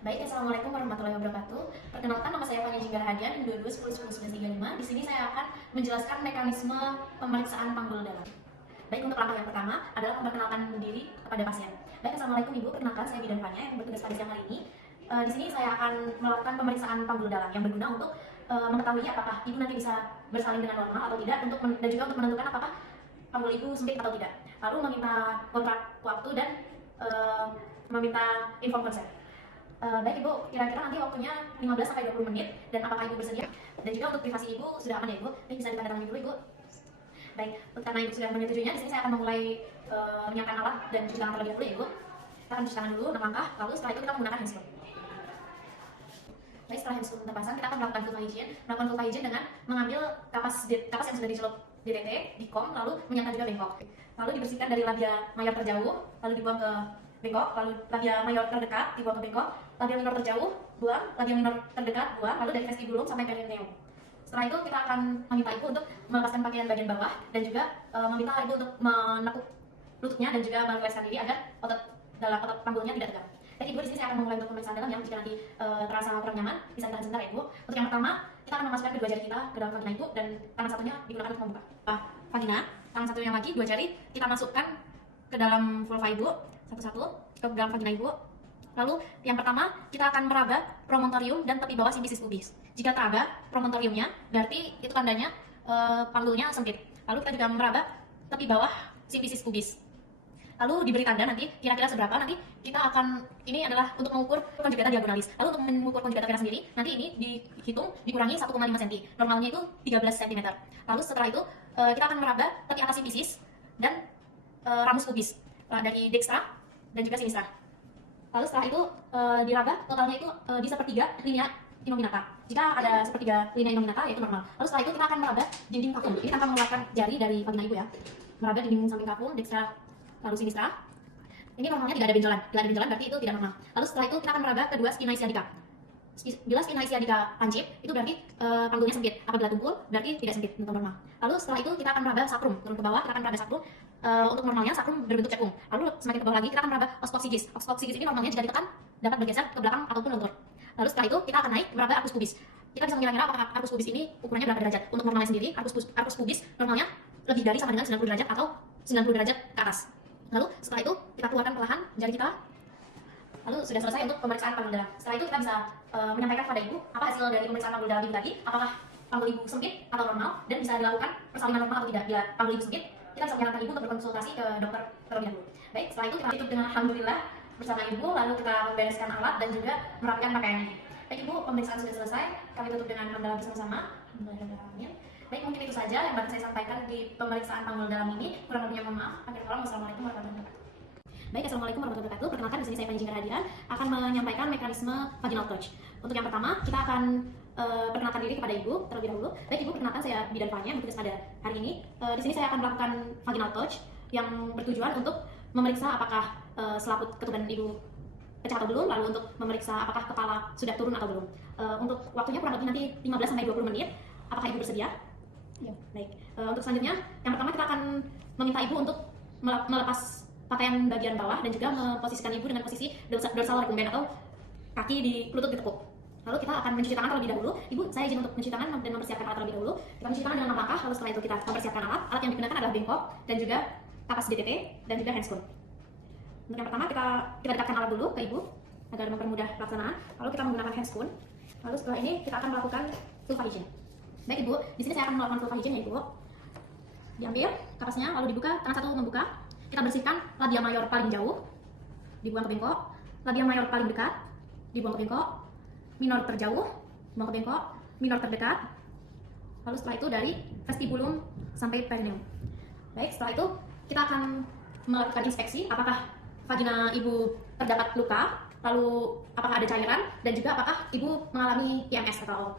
Baik, Assalamualaikum warahmatullahi wabarakatuh. Perkenalkan, nama saya Fanya Jinggar Hadian, 22 10 11 35. Di sini saya akan menjelaskan mekanisme pemeriksaan panggul dalam. Baik, untuk langkah yang pertama adalah memperkenalkan diri kepada pasien. Baik, Assalamualaikum Ibu, perkenalkan saya Bidan Fanya yang bertugas pada siang hari ini. Di sini saya akan melakukan pemeriksaan panggul dalam yang berguna untuk mengetahui apakah Ibu nanti bisa bersalin dengan normal atau tidak, dan juga untuk menentukan apakah panggul Ibu sempit atau tidak. Lalu meminta kontrak waktu dan meminta inform konsen. Baik Ibu, kira-kira nanti waktunya 15-20 menit, dan apakah Ibu bersedia? Dan juga untuk privasi Ibu sudah aman ya Ibu? Baik, bisa ditandatangani dulu Ibu. Baik, karena Ibu sudah menyetujuinya, di sini saya akan memulai menyiapkan alat dan cuci tangan terlebih dahulu ya Ibu. Kita akan cuci tangan dulu 6 langkah, lalu setelah itu kita menggunakan handscoon. Baik, setelah handscoon terpasang, kita akan melakukan full hygiene. Melakukan full hygiene dengan mengambil kapas yang sudah dicelup DTT, dikom, lalu menyangka juga bengkok. Lalu dibersihkan dari labia mayor terjauh, lalu dibuang ke bengkok, lalu labia mayor terdekat dibuang ke bengkok, labia minor terjauh buang, labia minor terdekat buang, lalu dari vestibulum sampai perineum. Setelah itu kita akan meminta Ibu untuk melepaskan pakaian bagian bawah dan juga meminta Ibu untuk menekuk lututnya dan juga mengoleskan diri agar otot panggulnya tidak tegang. Baik Ibu, di sini saya akan memulai untuk pemeriksaan dalam yang jika nanti terasa kurang nyaman bisa ditahan sebentar ya Ibu. Untuk yang pertama, kita akan memasukkan kedua jari kita ke dalam vagina Ibu dan tangan satunya digunakan untuk membuka vagina. Tangan satunya lagi, dua jari kita masukkan ke dalam vulva Ibu satu-satu ke dalam vagina Ibu. Lalu yang pertama kita akan meraba promontorium dan tepi bawah simfisis pubis. Jika teraba promontoriumnya berarti itu tandanya panggulnya sempit. Lalu kita juga meraba tepi bawah simfisis pubis. Lalu diberi tanda nanti kira-kira seberapa, nanti kita akan, ini adalah untuk mengukur konjugata diagonalis. Lalu untuk mengukur konjugata vena sendiri, nanti ini dihitung dikurangi 1,5 cm. Normalnya itu 13 cm. Lalu setelah itu kita akan meraba tepi atas simfisis dan ramus pubis dari dextra dan juga sinistra. Lalu setelah itu diraba totalnya itu di sepertiga linea innominata. Jika ada sepertiga linea innominata yaitu normal. Lalu setelah itu kita akan meraba dinding kafum. Ini tanpa mengeluarkan jari dari vagina Ibu ya. Meraba dinding samping kafum, dextra lalu sinistra. Ini normalnya tidak ada benjolan. Bila ada benjolan berarti itu tidak normal. Lalu setelah itu kita akan meraba kedua spinae sciatica. Bila spinae sciatica lancip, itu berarti panggulnya sempit. Apabila tumpul, berarti tidak sempit atau normal. Lalu setelah itu kita akan meraba sacrum. Turun ke bawah, kita akan meraba sacrum. Untuk normalnya sacrum berbentuk cekung. Lalu semakin ke bawah lagi kita akan meraba ospocygis. Ospocygis ini normalnya jika ditekan dapat bergeser ke belakang ataupun luntur. Lalu setelah itu kita akan naik meraba arcus pubis. Kita bisa mengira-ngira apakah arcus pubis ini ukurannya berapa derajat. Untuk normalnya sendiri, arcus pubis normalnya lebih dari sama dengan 90 derajat atau 90 derajat ke atas. Lalu setelah itu kita keluarkan perlahan jari kita. Lalu sudah selesai untuk pemeriksaan panggul dalam. Setelah itu kita bisa menyampaikan kepada Ibu apa hasil dari pemeriksaan panggul dalam Ibu tadi, apakah panggul Ibu sempit atau normal, dan bisa dilakukan persalinan normal atau tidak. Bila panggul Ibu sempit, kita bisa menyarankan Ibu untuk berkonsultasi ke dokter terlebih dahulu. Baik, setelah itu kita tutup dengan alhamdulillah bersama Ibu, lalu kita membereskan alat dan juga merapikan pakaiannya. Baik Ibu, pemeriksaan sudah selesai. Kami tutup dengan hamdalah bersama-sama. Baik, mungkin itu saja yang dapat saya sampaikan di pemeriksaan panggul dalam ini. Kurang lebihnya mohon maaf. Akhir kata, wassalamualaikum warahmatullahi wabarakatuh. Baik, Assalamualaikum warahmatullahi wabarakatuh. Perkenalkan, di sini saya Fanya Jinggar Hadian akan menyampaikan mekanisme vaginal touch. Untuk yang pertama, kita akan perkenalkan diri kepada Ibu terlebih dahulu. Baik Ibu, perkenalkan saya Bidan Fanya, bertugas pada hari ini. Di sini saya akan melakukan vaginal touch yang bertujuan untuk memeriksa apakah selaput ketuban Ibu pecah atau belum, lalu untuk memeriksa apakah kepala sudah turun atau belum. Untuk waktunya kurang lebih nanti 15-20 menit. Apakah Ibu bersedia? Ya, baik. Untuk selanjutnya, yang pertama kita akan meminta Ibu untuk melepas pakaian bagian bawah dan juga memposisikan Ibu dengan posisi dorsal recumbent atau kaki di lutut ditekuk. Lalu kita akan mencuci tangan terlebih dahulu. Ibu, saya izin untuk mencuci tangan dan mempersiapkan alat terlebih dahulu. Kita mencuci tangan dengan 6 langkah, lalu setelah itu kita mempersiapkan alat. Alat yang digunakan adalah bengkok dan juga kapas DTT dan juga handscoon. Untuk yang pertama kita dekatkan alat dulu ke Ibu agar mempermudah pelaksanaan. Lalu kita menggunakan handscoon. Lalu setelah ini kita akan melakukan vulva hygiene. Baik Ibu, di sini saya akan melakukan vulva hygiene ya Ibu. Diambil kapasnya, lalu dibuka, tangan satu membuka. Kita bersihkan labia mayor paling jauh, dibuang ke bengkok. Labia mayor paling dekat, dibuang ke bengkok. Minor terjauh, dibuang ke bengkok. Minor terdekat. Lalu setelah itu dari vestibulum sampai perineum. Baik, setelah itu kita akan melakukan inspeksi apakah vagina Ibu terdapat luka, lalu apakah ada cairan, dan juga apakah Ibu mengalami IMS atau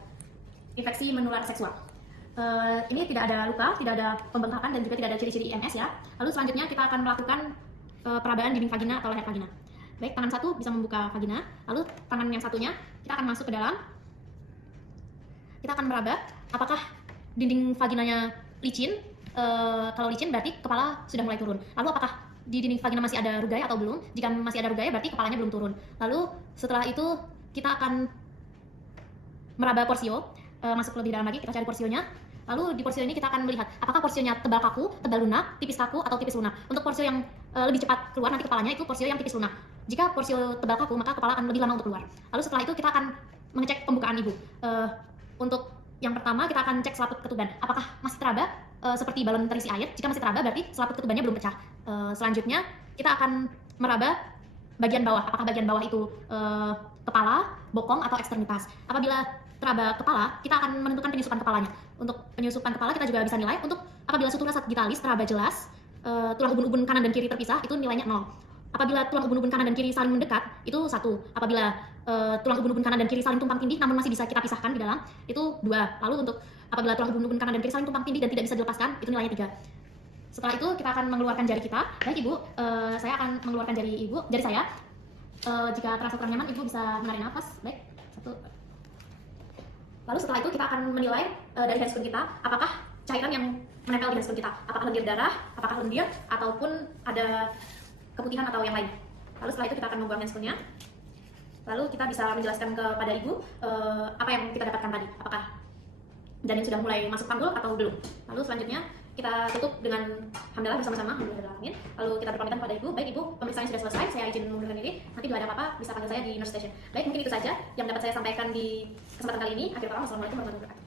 infeksi menular seksual. Ini tidak ada luka, tidak ada pembengkakan, dan juga tidak ada ciri-ciri IMS ya. Lalu selanjutnya kita akan melakukan perabaan dinding vagina atau leher vagina. Baik, tangan satu bisa membuka vagina, lalu tangan yang satunya kita akan masuk ke dalam. Kita akan meraba apakah dinding vaginanya licin. Kalau licin berarti kepala sudah mulai turun. Lalu apakah di dinding vagina masih ada rugai atau belum? Jika masih ada rugai berarti kepalanya belum turun. Lalu setelah itu kita akan meraba porsio, masuk lebih dalam lagi, kita cari porsionya. Lalu di porsio ini kita akan melihat apakah porsionya tebal kaku, tebal lunak, tipis kaku, atau tipis lunak. Untuk porsio yang lebih cepat keluar nanti kepalanya itu porsio yang tipis lunak. Jika porsio tebal kaku, maka kepala akan lebih lama untuk keluar. Lalu setelah itu kita akan mengecek pembukaan ibu. Untuk yang pertama kita akan cek selaput ketuban, apakah masih teraba seperti balon terisi air. Jika masih teraba berarti selaput ketubannya belum pecah. Selanjutnya kita akan meraba bagian bawah, apakah bagian bawah itu kepala, bokong, atau ekstremitas. Apabila teraba kepala, kita akan menentukan penyusupan kepalanya. Untuk penyusupan kepala kita juga bisa nilai untuk apabila sutura sagittalis teraba jelas, tulang ubun-ubun kanan dan kiri terpisah, itu nilainya 0. Apabila tulang ubun-ubun kanan dan kiri saling mendekat, itu 1. Apabila tulang ubun-ubun kanan dan kiri saling tumpang tindih namun masih bisa kita pisahkan di dalam, itu 2. Lalu untuk apabila tulang ubun-ubun kanan dan kiri saling tumpang tindih dan tidak bisa dilepaskan, itu nilainya 3. Setelah itu kita akan mengeluarkan jari kita. Baik Ibu, saya akan mengeluarkan jari saya. Jika terasa kurang nyaman, Ibu bisa menarik nafas. Baik, 1. Lalu setelah itu kita akan menilai dari handscoon kita, apakah cairan yang menempel di handscoon kita, apakah lendir darah, apakah lendir, ataupun ada keputihan atau yang lain. Lalu setelah itu kita akan membuang handscoonnya. Lalu kita bisa menjelaskan kepada Ibu apa yang kita dapatkan tadi, apakah janin sudah mulai masuk panggul atau belum. Lalu selanjutnya kita tutup dengan hamdalah bersama-sama, alhamdulillahirrahmanirrahim. Lalu kita berpamitan pada Ibu. Baik Ibu, pemeriksaannya sudah selesai, saya izin mengundurkan diri. Nanti bila ada apa-apa bisa panggil saya di nurse station. Baik, mungkin itu saja yang dapat saya sampaikan di kesempatan kali ini. Akhir kata, wassalamualaikum warahmatullahi wabarakatuh.